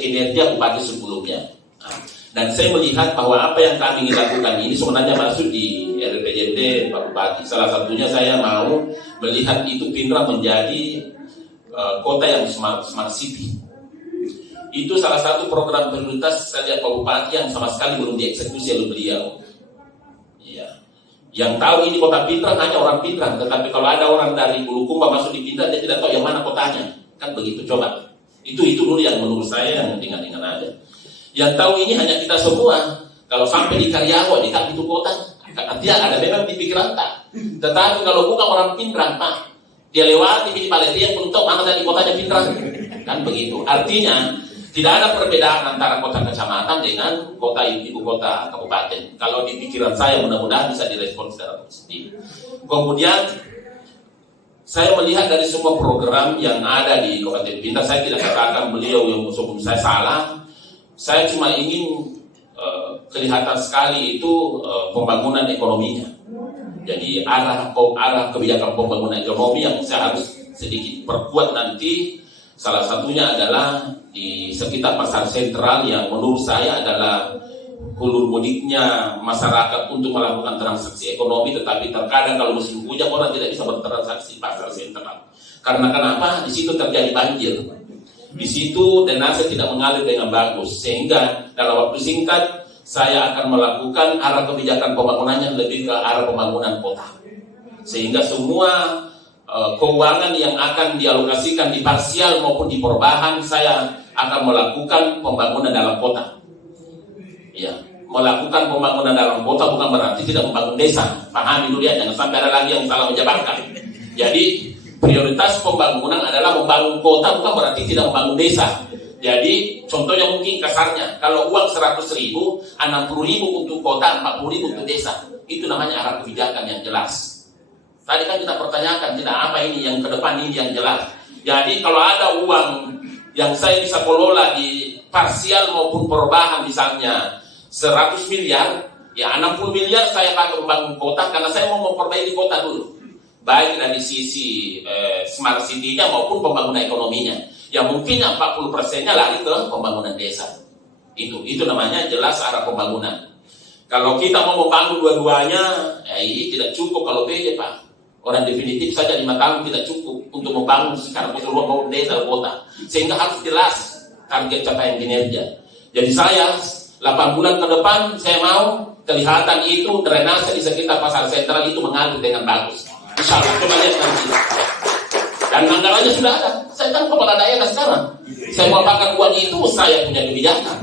kinerja bupati sebelumnya. Dan saya melihat bahwa apa yang kami ingin lakukan ini sebenarnya masuk di RPJMD Pak Bupati. Salah satunya saya mau melihat itu Pindrang menjadi kota yang smart city. Itu salah satu program prioritas saya lihat Pak Bupati yang sama sekali belum dieksekusi oleh beliau. Ya. Yang tahu ini kota Pindrang hanya orang Pindrang, tetapi kalau ada orang dari Bulukumba masuk di Pindrang dia tidak tahu yang mana kotanya. Kan begitu, coba. Itu dulu yang menurut saya yang dengan ada. Yang tahu ini hanya kita semua. Kalau sampai di Karyawan, di itu kota, artinya ada memang di pikiran tak. Tetapi kalau bukan orang Pindrang, Pak, dia lewati di Palestina pun tahu mana tadi kotanya Pindrang. Kan begitu. Artinya tidak ada perbedaan antara kota kecamatan dengan kota ibu kota kabupaten. Kalau di pikiran saya mudah-mudahan bisa direspon secara positif. Kemudian saya melihat dari semua program yang ada di Kabupaten Pindrang, saya tidak katakan beliau yang musuh saya salah. Saya cuma ingin kelihatan sekali itu pembangunan ekonominya. Jadi arah kebijakan pembangunan ekonomi yang saya harus sedikit perkuat nanti. Salah satunya adalah di sekitar pasar sentral yang menurut saya adalah hulur mudiknya masyarakat untuk melakukan transaksi ekonomi, tetapi terkadang kalau musim hujan orang tidak bisa bertransaksi pasar sentral. Karena kenapa? Di situ terjadi banjir. Di situ drainase tidak mengalir dengan bagus, sehingga dalam waktu singkat saya akan melakukan arah kebijakan pembangunannya lebih ke arah pembangunan kota, sehingga semua keuangan yang akan dialokasikan di parsial maupun di perubahan saya akan melakukan pembangunan dalam kota. Ya, melakukan pembangunan dalam kota bukan berarti tidak membangun desa. Pahami dulu ya, jangan sampai ada lagi yang salah menjabarkan. Jadi prioritas pembangunan adalah membangun kota, bukan berarti tidak membangun desa. Jadi contohnya mungkin kasarnya, kalau uang 100.000, 60.000 untuk kota, 40.000 untuk desa. Itu namanya arah kebijakan yang jelas. Tadi kan kita pertanyakan, tidak apa ini yang ke depan ini yang jelas. Jadi kalau ada uang yang saya bisa kelola di parsial maupun perubahan misalnya 100 miliar, ya 60 miliar saya pakai membangun kota karena saya mau memperbaiki kota dulu. Baik dari sisi smart city-nya maupun pembangunan ekonominya. Yang mungkin 40%-nya lari ke pembangunan desa. Itu namanya jelas arah pembangunan. Kalau kita mau membangun dua-duanya, ini tidak cukup kalau PJ, Pak. Orang definitif saja 5 tahun tidak cukup untuk membangun secara keseluruhan maupun desa dan kota. Sehingga harus jelas target capaian kinerja. Jadi saya 8 bulan ke depan saya mau kelihatan itu drainase di sekitar pasar sentral itu mengalir dengan bagus. Insya Allah, coba lihat nanti. Dan anggarannya sudah ada. Saya kan kepala daerah sekarang. Saya mau pakai uang itu, saya punya kebijakan.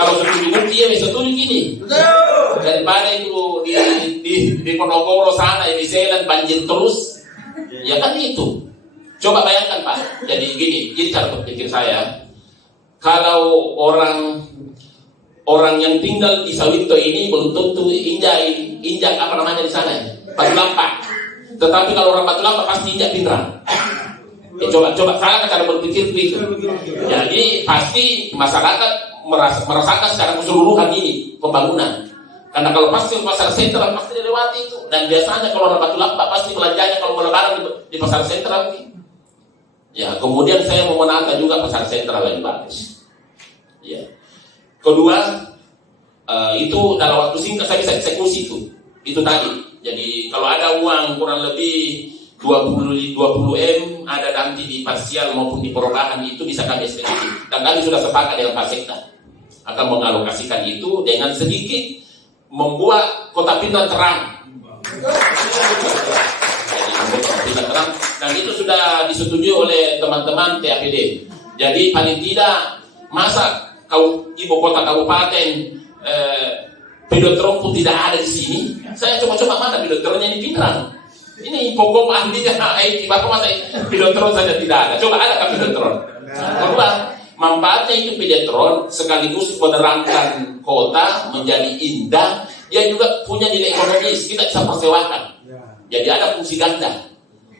Kalau setuju bukti ya setuju gini. Daripada itu di Ponorogo sana, di Selan banjir terus. Ya kan itu. Coba bayangkan Pak. Jadi gini, jadi cara berpikir saya. Kalau orang yang tinggal di Sawito ini belum tentu injak apa namanya di sana, Batu Lampak. Tetapi kalau orang Batu Lampak pasti injak Pindrang. Coba salah cara berpikir itu. Jadi pasti masyarakat merasakan secara keseluruhan ini pembangunan. Karena kalau pasti pasar sentral pasti dilewati itu. Dan biasanya kalau orang Batu Lampak pasti belanjanya kalau mau lebaran di pasar sentral. Ya, kemudian saya mau menata juga pasar sentral yang bagus. Ya. Kedua, itu dalam waktu singkat saya bisa eksekusi itu tadi. Jadi kalau ada uang kurang lebih 20 M ada nanti di parsial maupun di perubahan itu bisa kami eksekusi. Dan kami sudah sepakat dengan Pak Sekda akan mengalokasikan itu dengan sedikit membuat Kota Pindrang terang. Jadi membuat Kota Pindrang terang dan itu sudah disetujui oleh teman-teman TAPD. Jadi paling tidak masa ibu kota kabupaten Videotron pun tidak ada di sini. Saya coba-coba mana Videotronnya di Pindrang. Ini pokok ahlinya bahkan masa Videotron saja tidak ada. Coba ada kan Videotron? Kedua, manfaatnya itu Videotron sekaligus menerangkan kota menjadi indah. Dia juga punya nilai ekonomis. Kita bisa persewakan. Jadi ada fungsi ganda.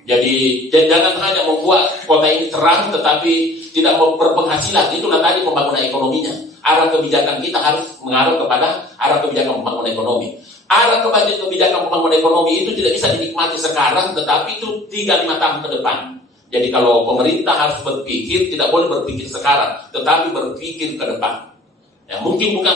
Jadi jangan hanya membuat kota ini terang tetapi tidak berpenghasilan. Itulah tadi pembangunan ekonominya. Arah kebijakan kita harus mengarah kepada arah kebijakan pembangunan ekonomi. Arah kebijakan pembangunan ekonomi itu tidak bisa dinikmati sekarang, tetapi itu 3-5 tahun ke depan. Jadi kalau pemerintah harus berpikir, tidak boleh berpikir sekarang, tetapi berpikir ke depan. Ya, mungkin bukan